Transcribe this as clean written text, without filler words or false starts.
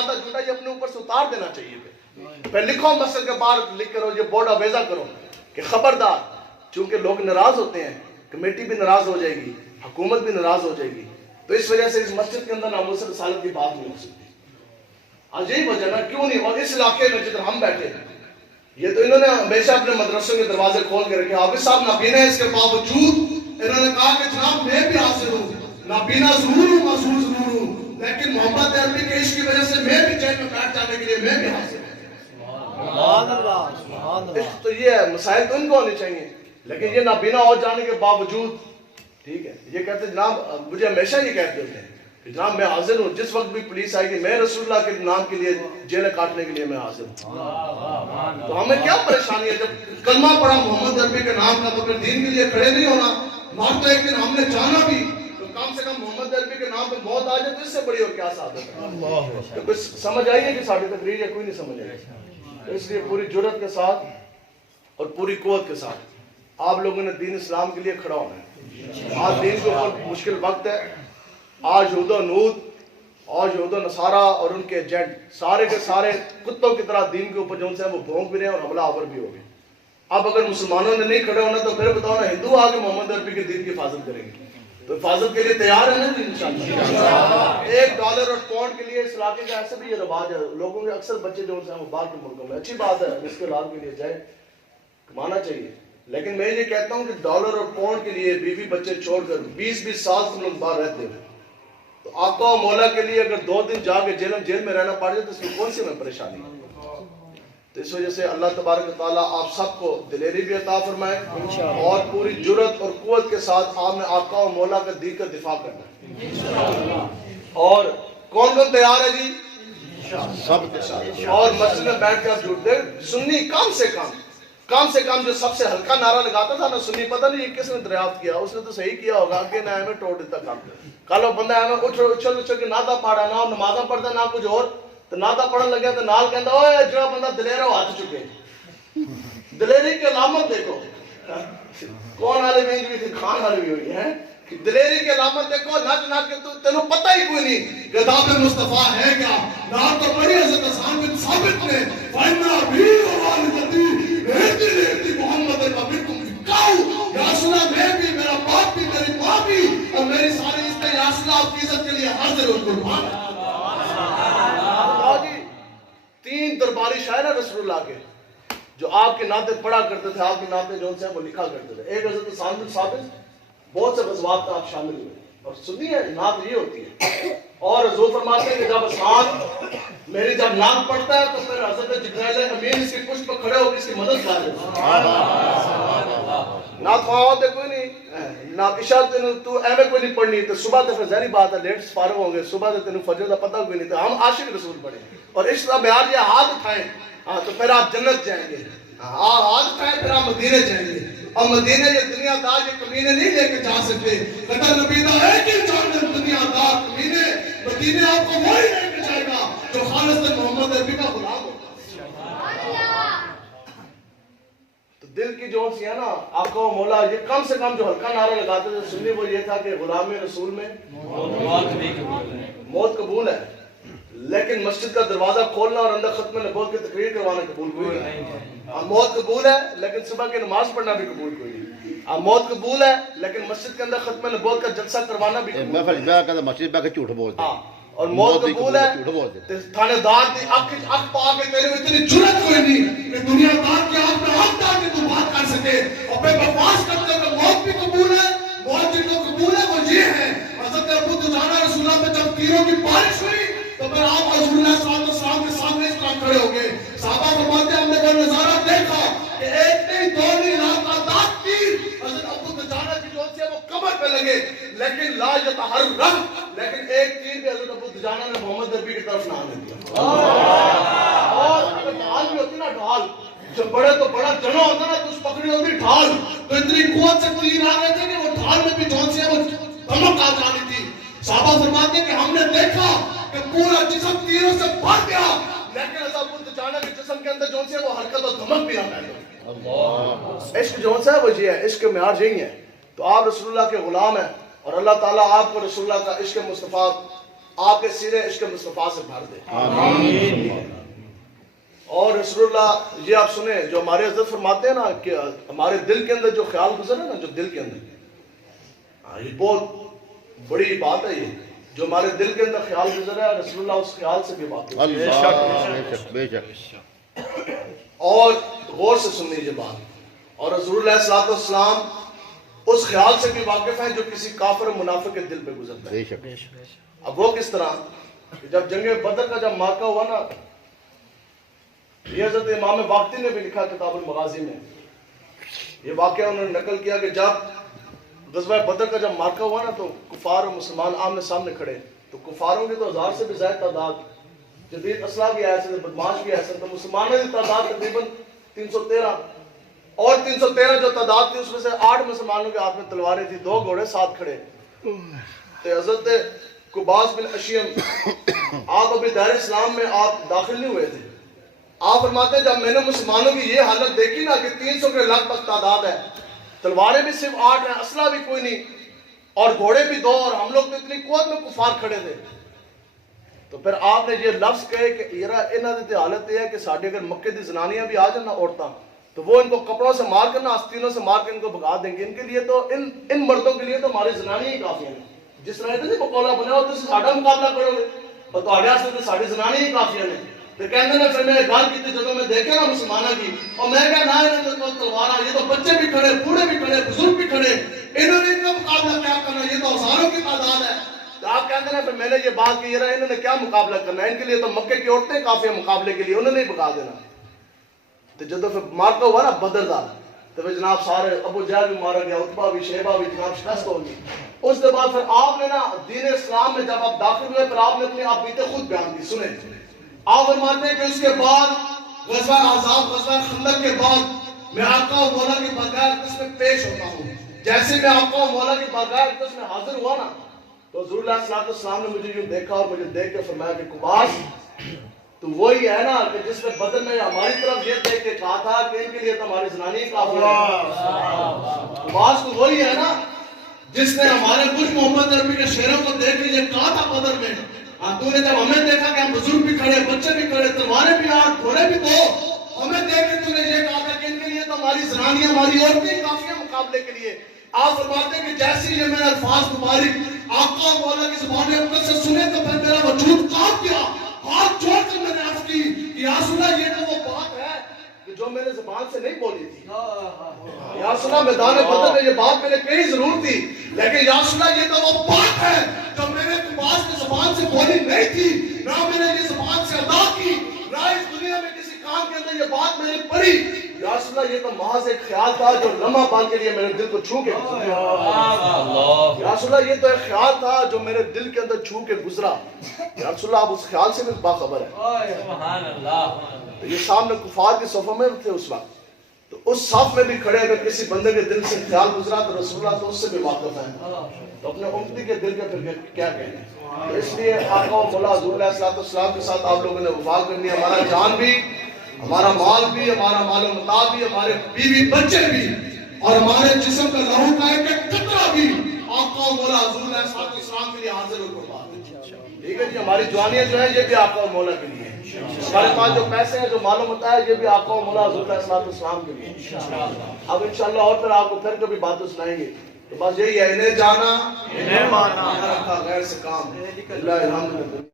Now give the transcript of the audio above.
وعدہ جھوٹا یہ اپنے اوپر سے اتار دینا چاہیے. پھر لکھو مسجد کے باہر لکھ کرو, یہ بورڈ آویزہ کرو کہ خبردار, چونکہ لوگ ناراض ہوتے ہیں, کمیٹی بھی ناراض ہو جائے گی, حکومت بھی ناراض ہو جائے گی, تو اس وجہ سے اس مسجد کے اندر ناموس رسالت کی بات نہیں ہو سکتی. آج یہی وجہ نا کیوں نہیں. اور اس علاقے میں جدھر ہم بیٹھے ہیں, یہ تو انہوں نے ہمیشہ اپنے مدرسوں کے دروازے کھول کے رکھے. حافظ صاحب نابینا ہے, اس کے باوجود انہوں نے کہا کہ جناب میں بھی حاضر ہوں, نابینا ضرور ہوں, معذور ضرور ہوں, لیکن محمد عربی کے عشق کی وجہ سے میں بھی جیل میں بیٹھ جانے کے لیے میں بھی حاضر ہوں. تو یہ ہے, مسائل تو ان کو ہونے چاہیے, لیکن یہ نابینا ہو جانے کے باوجود ٹھیک ہے یہ کہتے ہیں جناب, مجھے ہمیشہ یہ کہتے ہوتے ہیں کہ جناب میں حاضر ہوں, جس وقت بھی پولیس آئے گی میں رسول اللہ کے نام کے لیے جیلیں کاٹنے کے لیے میں حاضر ہوں. تو ہمیں کیا پریشانی ہے جب کلمہ پڑھا محمد عربی کے نام کا, تو پھر دین کے لیے کھڑے نہیں ہونا. مار تو ایک دن ہم نے جانا بھی, تو کم سے کم محمد عربی کے نام پہ موت آ جائے تو اس سے بڑی اور کیا سعادت ہے. تو کچھ سمجھ آئی ہے کہ ساری تقریر ہے, کوئی نہیں سمجھ آئی. تو اس لیے پوری جرأت کے ساتھ اور پوری قوت کے ساتھ آپ لوگوں نے دین اسلام کے لیے کھڑا ہونا ہے. آج دین کے اوپر مشکل وقت ہے. آج یہود و نود اور یہود و نصارہ اور ان کے ایجنٹ سارے کے سارے کتوں کی طرح دین کے اوپر جو ان سے وہ بھونک بھی رہے ہیں اور حملہ آور بھی ہو گئے. اب اگر مسلمانوں نے نہیں کھڑے ہونا تو پھر بتاؤ نا, ہندو آگے محمد عربی کے دین کی حفاظت کریں گے, تو حفاظت کے لیے تیار ہے نا انشاءاللہ. $1 اور پاؤنڈ کے لیے اس علاقے کا ایسے بھی یہ رواج ہے, لوگوں کے اکثر بچے جو ہیں وہ باہر کے ملکوں میں, اچھی بات ہے اس کے علاج کے لیے جائے, کمانا چاہیے, لیکن میں یہ کہتا ہوں کہ $1 اور پاؤنڈ کے لیے بیوی بچے چھوڑ کر 20-20 سال تم لوگ باہر رہتے ہیں, تو آقا و مولا کے لیے اگر 2 دن جا کے جیل میں رہنا پڑ جائے تو اس میں کون سی میں پریشانی ہے. تو اس وجہ سے اللہ تبارک و تعالیٰ آپ سب کو دلیری بھی عطا فرمائے اور پوری جرأت اور قوت کے ساتھ آپ نے آقا و مولا کا دین کا دفاع کرنا ہے. اور کون کون تیار ہے جی؟ سب کے ساتھ. اور مسجد میں بیٹھ کے آپ جڑتے سنی کم سے کم جو سب سے ہلکا نعرہ لگاتا تھا نا سنی, پتہ نہیں یہ کس نے دریافت کیا, اس نے تو صحیح کیا ہوگا کہ نہ ہمیں توڑ دیتا کام. کل وہ بندہ ہمیں اچھل کے ناتا پاڑا, نہ نمازاں پڑھتا نہ کچھ اور, تو ناتا پڑھن لگیا تو نال کہندا اوے جو بندہ دلیر ہو ہاتھ چکے. دلیری کی علامت دیکھو, کون عالم بھی تھی, خان عالم بھی ہوئی ہے, دلیری کی علامت دیکھو, نچ نہ کہ تینوں پتہ ہی کوئی نہیں گداب مصطفیٰ ہے کیا. نام تو پڑھی حضرت حسان بن ثابت نے, فَإِنَّا بِهِ وَوَالِدَتِي رہتی محمد البکم کاؤ, یا رسول اللہ میں بھی, میرا باپ بھی, میری ماں بھی, اور میری ساری اس نے یا رسول اللہ کی عزت کے لیے حاضر ہو قربان. تین درباری شاعر ہیں رسول اللہ کے جو آپ کے نعتیں پڑھا کرتے تھے, آپ کی نعتیں جو سے وہ لکھا کرتے تھے. ایک حضرت حسان بن ثابت, بہت سے غزوات میں آپ شامل ہوئے, اور سنی ہے نعت یہ ہوتی ہے. اور حضور فرماتے ہیں کہ جب حسان میری جب نعت پڑھتا ہے تو پھر حضرت جبرائیل امین اس کی پشت پر کھڑے ہو کے اس کی مدد کر رہے ہیں. نعت خواہاں کوئی نہیں, ناقشہ تو ایوے کوئی نہیں پڑھنی, تو صبح تو پھر ظاہری بات ہے لیٹ فارغ ہوں گے, صبح تو تینوں فجر کا پتہ کوئی نہیں, تو ہم عاشق رسول پڑھیں اور اس طرح بیان یہ ہاتھ اٹھائیں, تو پھر آپ جنت جائیں گے. ہاتھ اٹھائیں پھر آپ مدینے جائیں گے, اور مدینے یہ دنیا دار یہ کمینے نہیں لے کے جا سکتے. قدر نبی دا ہے کہ انسان دنیا دار کمینے, مدینے آپ کو وہی لے کے جائے گا جو خالص محمد عربی کا غلام ہوگا. تو دل کی جو سی ہے نا آقا و مولا, یہ کم سے کم جو ہلکا نعرہ لگاتے تھے سنی وہ یہ تھا کہ غلام رسول میں موت قبول ہے, لیکن مسجد کا دروازہ کھولنا اور اندر ختم نبوت کی تقریر کروانا قبول کوئی نہیں. موت قبول ہے لیکن صبح کی نماز پڑھنا بھی قبول کوئی نہیں. موت قبول ہے لیکن مسجد کے اندر ختم نبوت کا جلسہ کروانا بھی قبول نہیں. مسجد میں جھوٹ بولتے ہیں, اور موت قبول ہے تھانے دار کی اکھ پا کے تیرے میں اتنی جرأت کوئی نہیں کہ دنیا دار کے ہاتھ میں ہاتھ ڈال کے تو بات کر سکے, اور پھر بکواس کرتے ہیں. موت بھی قبول ہے, موت جن کو قبول ہے وہ یہ ہے. حضرت ابو دجانہ رسول اللہ پہ جب تیروں کی بارش ہوئی تو پھر آپ رسول اللہ صلی اللہ علیہ وسلم کے سامنے اس طرح کھڑے ہو گئے. صحابہ فرماتے ہیں ہم نے وہ نظارہ دیکھا کہ ایک نہیں دو نہیں لاتعداد تیر حضرت ابو دجانہ کی جو سے وہ کمر پہ لگے, لیکن لا یتحرک, لیکن ایک تیر بھی حضرت ابو دجانہ نے محمد عربی کی طرف نہ آنے دیا. اور اگر ڈھال بھی ہوتی نا, ڈھال جب بڑے تو بڑا جنا ہوتا نا تو اس پکڑی ہوتی ڈھال, تو اتنی قوت سے تیر آ رہے تھے کہ وہ ڈھال میں بھی جو سے وہ دھمک آ جانی تھی. صحابہ فرماتے ہیں کہ ہم نے دیکھا کہ پورا جسم تیروں سے بھر گیا, لیکن حضرت ابو دجانہ کے جسم کے اندر جو سے وہ حرکت اور دھمک بھی نہ پیدا. عشق جو ہے وہ یہ ہے, عشق کے معیار یہی ہے. تو آپ رسول اللہ کے غلام ہیں اور اللہ تعالیٰ آپ کو رسول اللہ کا عشق مصطفیٰ آپ کے سینے عشق مصطفیٰ سے بھر دے. اور رسول اللہ یہ آپ سنیں جو ہمارے حضرت فرماتے ہیں نا کہ ہمارے دل کے اندر جو خیال گزرا نا، جو دل کے اندر، یہ بہت بڑی بات ہے. یہ جو ہمارے دل کے اندر خیال گزرا ہے رسول اللہ اس خیال سے بھی واقف ہے. اور غور سے سننی یہ بات. اور رسول اللہ صلی اللہ علیہ وسلم اس خیال سے بھی واقف ہیں جو کسی کافر و منافق کے دل پہ گزرتا ہے. اب وہ کس طرح کہ جب جنگ بدر کا جب مارکا ہوا نا، یہ حضرت امام باقری نے بھی لکھا کتاب المغازی میں، یہ واقعہ انہوں نے نقل کیا کہ جب غزوہ بدر کا جب مارکا ہوا نا تو کفار و مسلمان آمنے سامنے کھڑے. تو کفاروں کی تو 1000 سے بھی زائد تعداد، جدید اسلحہ بھی ایسے، بدماش بھی ایسے. تو مسلمانوں کی تعداد تقریباً 313، اور 313 جو تعداد تھی اس میں سے 8 مسلمانوں کے ہاتھ میں تلواریں تھی، 2 گھوڑے ساتھ کھڑے. تو حضرت قباس بن اشیم آپ ابھی دائرہ اسلام میں آپ داخل نہیں ہوئے تھے. آپ فرماتے ہیں جب میں نے مسلمانوں کی یہ حالت دیکھی نا کہ 300 کے لگ بھگ تعداد ہے، تلواریں بھی صرف 8 ہیں، اسلحہ بھی کوئی نہیں، اور گھوڑے بھی 2، اور ہم لوگ تو اتنی قوت میں کفار کھڑے تھے. تو پھر آپ نے یہ لفظ کہے کہ انہاں دی حالت یہ ہے کہ ساڈے اگر مکے دی زنانیاں بھی آ جائیں نا عورتاں، تو وہ ان کو کپڑوں سے مار کر نا آستینوں سے مار کے ان کو بھگا دیں گے. ان کے لیے تو ان مردوں کے لیے تو ہماری زنانیاں ہی کافی ہیں. جس طرح ادھر مقولہ بنا ہو تو ساڈا مقابلہ کرو گے، اور تہاڈے واسطے تو ساڈی زنانیاں ہی کافی ہیں. تو کہندے نے پھر میں گل کی جدوں میں دیکھا نا مسلمانوں کی، اور میں کہا نہ انہوں نے کوئی تلوار، یہ تو بچے بھی کھڑے، بوڑھے بھی کھڑے، بزرگ بھی کھڑے، انہوں نے ان کا مقابلہ کیا کرنا، یہ تو ہزاروں کی تعداد ہے. تو آپ کہتے ہیں پھر میں نے یہ بات کی انہوں نے کیا مقابلہ کرنا ہے، ان کے لیے تو مکے کی عورتیں کافی ہیں مقابلے کے لیے، انہوں نے بھگا دینا. تو جدو پھر مارکا ہوا نا بدر دا، تو پھر جناب سارے ابو جہل بھی مارا گیا، عتبہ بھی، شیبہ بھی جناب شکست ہوگی. اس کے بعد پھر آپ نے نا دین اسلام میں جب آپ داخل ہوئے پھر آپ نے اپنی آپ بیتے خود بیان کی. سنیں آپ فرماتے ہیں کہ اس کے بعد غزوہ احزاب، غزوہ خندق کے بعد میں آقا و مولا کی بارگاہ اقدس میں پیش ہوتا ہوں. جیسے میں آقا و مولا کی بارگاہ اقدس میں حاضر ہوا نا تو حضور اللہ صلی اللہ علیہ وسلم نے مجھے یوں دیکھا اور مجھے دیکھ کے فرمایا کہ قباس تو وہی ہے نا کہ جس نے بدر میں ہماری طرف یہ دیکھ کے کہا تھا کہ ان کے لیے تو ہماری زنانی کافی ہے. قباس تو وہی ہے نا جس نے ہمارے کچھ محمد عربی کے شعروں کو دیکھ کے یہ کہا تھا بدر میں، تو نے جب ہمیں دیکھا کہ ہم بزرگ بھی کھڑے، بچے بھی کھڑے، تلواریں بھی 8، گھوڑے بھی 2، ہمیں دیکھ کے تو نے یہ کہا تھا کہ ان کے لیے تو ہماری زنانیاں، ہماری عورتیں کافی ہیں مقابلے کے لیے. آپ فرماتے ہیں کہ جیسے یہ میں الفاظ مبارک آقا و مولا کی زبان اقدس سے سنے تو پھر میرا وجود کانپ گیا. ہاتھ جوڑ کر میں نے عرض کی یا رسول اللہ یہ تو وہ بات ہے کہ جو میرے زبان سے نہیں بولی تھی. یا رسول اللہ میدان بدر میں یہ بات میں نے کہی ضرور تھی، لیکن یا رسول اللہ یہ تو وہ بات ہے جو میں نے قباس کی زبان سے بولی نہیں تھی، نہ میں نے یہ زبان سے ادا کی، نہ اس دنیا میں کسی کام کے اندر یہ بات میں نے پڑھی. یا رسول اللہ یہ تو محض ایک خیال تھا جو لمحہ پال کے لیے میرے دل کو چھو کے گزرا. یا رسول اللہ یہ تو ایک خیال تھا جو میرے دل کے اندر چھو کے گزرا. یا رسول اللہ آپ اس خیال سے بھی باخبر ہے. تو یہ سامنے کفار کے صفوں میں تھے اس وقت، تو اس صف میں بھی کھڑے اگر کسی بندے کے دل سے خیال گزرا تو رسول اللہ تو اس سے بھی واقف ہیں. تو اپنے امتی کے دل کے پھر کیا کہنے. تو اس لیے آقا و مولا حضور علیہ الصلوۃ والسلام کے ساتھ آپ لوگوں نے وفا کرنی ہے. ہمارا جان بھی، ہمارا مال بھی، ہمارا مال و متاع بھی، ہمارے بیوی بچے بھی، اور ہمارے جسم کا لہو کا ایک ایک قطرہ بھی آقا و مولا حضور علیہ الصلوۃ والسلام کے لیے حاضر و قربان. ٹھیک ہے جی. ہماری جوانیاں جو ہیں یہ بھی آقا و مولا کے لیے، ہمارے پاس جو پیسے ہیں جو مال و متاع ہے یہ بھی آقا و مولا حضور علیہ الصلوۃ والسلام کے لیے. اب انشاءاللہ اور پھر آپ کو پھر کبھی باتیں سنائیں گے. تو بس یہی ہے، انہیں جانا انہیں مانا، رکھا غیر سے کام. اللہ الحمد.